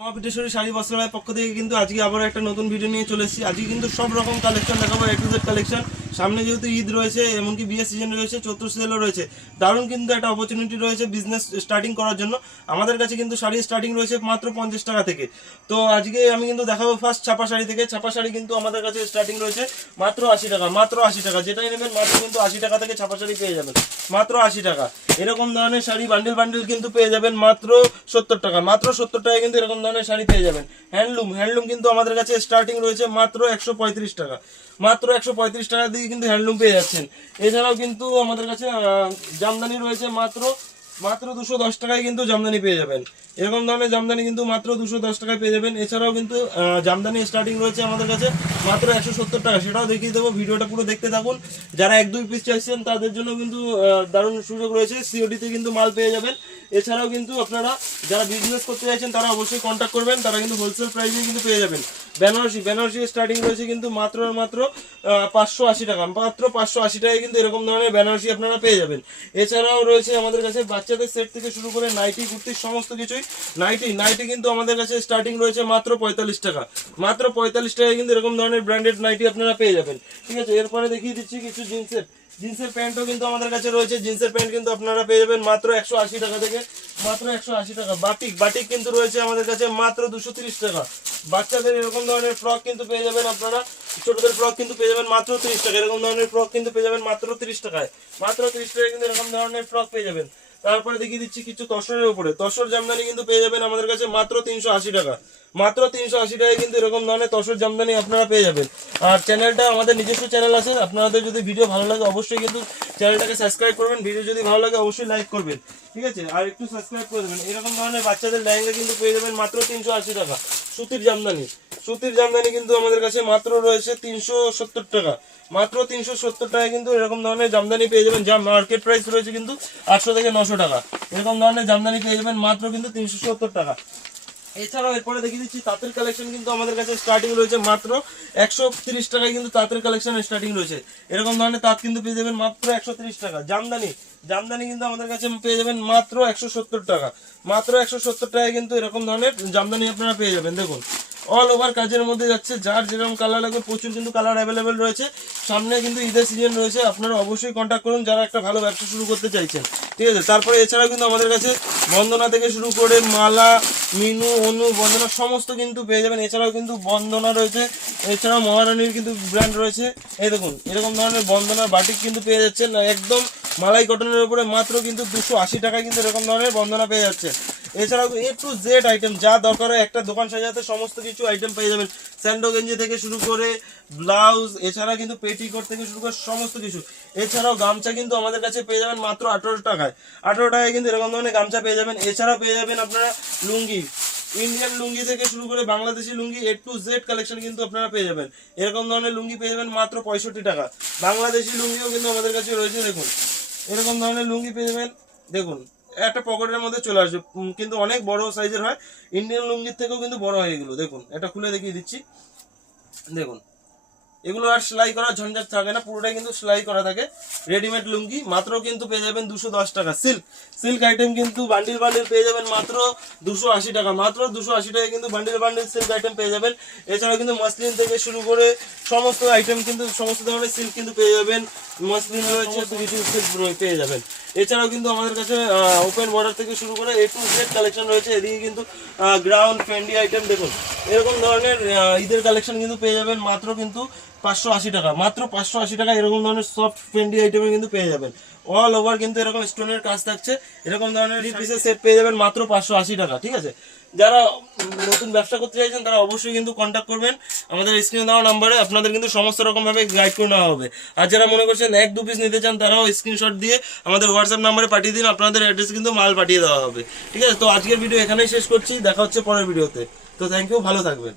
মহাপিটেশ্বরী শাড়ি বস্ত্রালয়ের পক্ষ থেকে কিন্তু আজকে আবার একটা নতুন ভিডিও নিয়ে চলে এসেছি। আজকে কিন্তু সব রকম কালেকশন দেখাবো, A to Z কালেকশন। সামনে যেহেতু ঈদ রয়েছে, এমনকি বিয়ের সিজন রয়েছে, চৈত্র সেলও রয়েছে, দারুণ কিন্তু একটা অপরচুনিটি রয়েছে বিজনেস স্টার্টিং করার জন্য। আমাদের কাছে কিন্তু শাড়ি স্টার্টিং রয়েছে মাত্র 50 টাকা থেকে। তো আজকে আমি কিন্তু দেখাবো ফার্স্ট ছাপা শাড়ি থেকে। ছাপা শাড়ি কিন্তু আমাদের কাছে স্টার্টিং রয়েছে মাত্র 80 টাকা, মাত্র 80 টাকা। যেটাই নেবেন মাত্র কিন্তু 80 টাকা থেকে ছাপা শাড়ি পেয়ে যাবেন, মাত্র 80 টাকা। এরকম ধরনের শাড়ি বান্ডিল বান্ডিল কিন্তু পেয়ে যাবেন মাত্র 70 টাকা, মাত্র 70 টাকায় কিন্তু এরকম ধরনের শাড়ি পেয়ে যাবেন। হ্যান্ডলুম কিন্তু আমাদের কাছে স্টার্টিং রয়েছে মাত্র 135 টাকা, মাত্র 135 টাকা দিয়ে কিন্তু হ্যান্ডলুম পেয়ে যাচ্ছেন। এছাড়াও কিন্তু আমাদের কাছে জামদানি রয়েছে মাত্র 210 টাকায় কিন্তু জামদানি পেয়ে যাবেন। এরকম ধরনের জামদানি কিন্তু মাত্র 210 টাকায় পেয়ে যাবেন। এছাড়াও কিন্তু জামদানি স্টার্টিং রয়েছে আমাদের কাছে মাত্র 170 টাকা, সেটাও দেখিয়ে দেবো। ভিডিওটা পুরো দেখতে থাকুন। যারা 1-2 পিস চাইছেন তাদের জন্য কিন্তু দারুণ সুযোগ রয়েছে, সিওডিতে কিন্তু মাল পেয়ে যাবেন। এছাড়াও কিন্তু আপনারা যারা বিজনেস করতে চাইছেন তারা অবশ্যই কন্ট্যাক্ট করবেন, তারা কিন্তু হোলসেল প্রাইসে কিন্তু পেয়ে যাবেন। বেনারসি স্টার্টিং রয়েছে কিন্তু মাত্র 580 টাকা, মাত্র 580 টাকায় কিন্তু এরকম ধরনের বেনারসি আপনারা পেয়ে যাবেন। এছাড়াও রয়েছে আমাদের কাছে বাচ্চাদের সেট থেকে শুরু করে নাইটি কুর্তি সমস্ত কিছুই। নাইটি কিন্তু আমাদের কাছে স্টার্টিং রয়েছে মাত্র 45 টাকা, মাত্র 45 টাকায় কিন্তু এরকম ধরনের ব্র্যান্ডেড নাইটি আপনারা পেয়ে যাবেন। ঠিক আছে, এরপরে দেখিয়ে দিচ্ছি কিছু জিন্সের প্যান্টও কিন্তু আমাদের কাছে রয়েছে। জিন্সের প্যান্ট কিন্তু আপনারা পেয়ে যাবেন মাত্র 180 টাকা থেকে, মাত্র 180 টাকা। বাটিক কিন্তু রয়েছে আমাদের কাছে মাত্র 230 টাকা। বাচ্চাদের এরকম ধরনের ফ্রক কিন্তু পেয়ে যাবেন আপনারা, ছোটদের ফ্রক কিন্তু পেয়ে যাবেন মাত্র 30 টাকা। এরকম ধরনের ফ্রক কিন্তু পেয়ে যাবেন মাত্র 30 টাকায়, মাত্র 30 টাকায় কিন্তু এরকম ধরনের ফ্রক পেয়ে যাবেন। তারপরে দেখিয়ে দিচ্ছি কিছু তসরের উপরে। তসর জামদানি কিন্তু পেয়ে যাবেন আমাদের কাছে মাত্র 380 টাকা, মাত্র 380 টাকায় কিন্তু এরকম ধরনের তসর জামদানি আপনারা পেয়ে যাবেন। আর চ্যানেলটা আমাদের নিজস্ব চ্যানেল আছে, আপনাদের যদি ভিডিও ভালো লাগে অবশ্যই কিন্তু চ্যানেলটাকে সাবস্ক্রাইব করবেন। ভিডিও যদি ভালো লাগে অবশ্যই লাইক করবেন, ঠিক আছে, আর একটু সাবস্ক্রাইব করে দেবেন। এরকম ধরনের বাচ্চাদের লেহেঙ্গা কিন্তু পেয়ে যাবেন মাত্র 380 টাকা। সুতির জামদানি কিন্তু আমাদের কাছে মাত্র রয়েছে 370 টাকা, মাত্র 370 টাকায় কিন্তু এরকম ধরনের জামদানি পেয়ে যাবেন। যা মার্কেট প্রাইস রয়েছে কিন্তু 800 থেকে 900 টাকা। এরকম ধরনের জামদানি পেয়ে যাবেন মাত্র কিন্তু 370 টাকা। এছাড়াও এরপরে দেখিয়ে দিচ্ছি তাঁতের কালেকশন কিন্তু আমাদের কাছে স্টার্টিং রয়েছে মাত্র 130 টাকায় কিন্তু তাঁতের কালেকশন স্টার্টিং রয়েছে। এরকম ধরনের তাঁত কিন্তু পেয়ে যাবেন মাত্র 130 টাকা। জামদানি কিন্তু আমাদের কাছে পেয়ে যাবেন মাত্র 170 টাকা, মাত্র 170 টাকায় কিন্তু এরকম ধরনের জামদানি আপনারা পেয়ে যাবেন। দেখুন অল ওভার কাজের মধ্যে যাচ্ছে, যার যেরকম কালার লাগবে প্রচুর কিন্তু কালার অ্যাভেলেবেল রয়েছে। সামনে কিন্তু ঈদের সিজন রয়েছে, আপনারা অবশ্যই কন্ট্যাক্ট করুন যারা একটা ভালো ব্যবসা শুরু করতে চাইছেন, ঠিক আছে। তারপরে এছাড়াও কিন্তু আমাদের কাছে বন্দনা থেকে শুরু করে মালা, মিনু, অনু, বন্দনা সমস্ত কিন্তু পেয়ে যাবেন। এছাড়াও কিন্তু বন্দনা রয়েছে, এছাড়াও মহারানীর কিন্তু ব্র্যান্ড রয়েছে। এই দেখুন এরকম ধরনের বন্দনার বাটিক কিন্তু পেয়ে যাচ্ছেন একদম মালাই কটনের উপরে মাত্র কিন্তু 280 টাকায় কিন্তু এরকম ধরনের বন্দনা পেয়ে যাচ্ছে। এছাড়াও A to Z আইটেম যা দরকার হয় একটা দোকান সাজাতে সমস্ত কিছু আইটেম পেয়ে যাবেন। স্যান্ডো গেঞ্জি থেকে শুরু করে ব্লাউজ, এছাড়া কিন্তু পেটিকোট থেকে শুরু করে সমস্ত কিছু। এছাড়াও গামছা কিন্তু আমাদের কাছে পেয়ে যাবেন মাত্র 18 টাকায়, 18 টাকায় কিন্তু এরকম ধরনের গামছা পেয়ে যাবেন। এছাড়াও পেয়ে যাবেন আপনারা লুঙ্গি, ইন্ডিয়ান লুঙ্গি থেকে শুরু করে বাংলাদেশি লুঙ্গি A to Z কালেকশন কিন্তু আপনারা পেয়ে যাবেন। এরকম ধরনের লুঙ্গি পেয়ে যাবেন মাত্র 65 টাকা। বাংলাদেশি লুঙ্গিও কিন্তু আমাদের কাছে রয়েছে। দেখুন এরকম ধরনের লুঙ্গি পেয়ে যাবেন। দেখুন একটা পকেটের মধ্যে চলে আসবে, কিন্তু অনেক বড় সাইজের হয়, ইন্ডিয়ান লুঙ্গির থেকেও কিন্তু বড় হয় এগুলো। দেখুন এটা খুলে দেখিয়ে দিচ্ছি। দেখুন এগুলো আর সেলাই করার ঝঞ্ঝাট থাকে না, পুরোটাই কিন্তু সেলাই করা থাকে। রেডিমেড লুঙ্গি মাত্র কিন্তু পেয়ে যাবেন 210 টাকা। সিল্ক আইটেম কিন্তু বান্ডিল পেয়ে যাবেন মাত্র 280 টাকা, মাত্র 280 টাকায় কিন্তু বান্ডিল সিল্ক আইটেম পেয়ে যাবেন। এছাড়াও কিন্তু মসলিন থেকে শুরু করে সমস্ত আইটেম কিন্তু সমস্ত ধরনের সিল্ক কিন্তু পেয়ে যাবেন। মসলিন রয়েছে কিছু সিল্ক পেয়ে যাবেন। এছাড়াও কিন্তু আমাদের কাছে ওপেন বর্ডার থেকে শুরু করে A to Z কালেকশন রয়েছে। এদিকে কিন্তু গ্রাউন্ড ফেন্ডি আইটেম দেখুন এরকম ধরনের ঈদের কালেকশন কিন্তু পেয়ে যাবেন মাত্র কিন্তু 580 টাকা, মাত্র 580 টাকা। এরকম ধরনের সফট ফেন্ডি আইটেম কিন্তু পেয়ে যাবেন। অল ওভার কিন্তু এরকম স্টোনের কাজ থাকছে। এরকম ধরনের পিসের সেট পেয়ে যাবেন মাত্র 580 টাকা, ঠিক আছে। যারা নতুন ব্যবসা করতে চাইছেন তারা অবশ্যই কিন্তু কন্ট্যাক্ট করবেন আমাদের স্ক্রিনে দেওয়া নাম্বারে, আপনাদের কিন্তু সমস্ত রকম ভাবে গাইড করে নেওয়া হবে। আর যারা মনে করছেন 1-2 পিস নিতে চান তারাও স্ক্রিনশট দিয়ে আমাদের হোয়াটসঅ্যাপ নাম্বারে পাঠিয়ে দিন, আপনাদের অ্যাড্রেস কিন্তু মাল পাঠিয়ে দেওয়া হবে, ঠিক আছে। তো আজকের ভিডিও এখানেই শেষ করছি, দেখা হচ্ছে পরের ভিডিওতে। তো থ্যাংক ইউ, ভালো থাকবেন।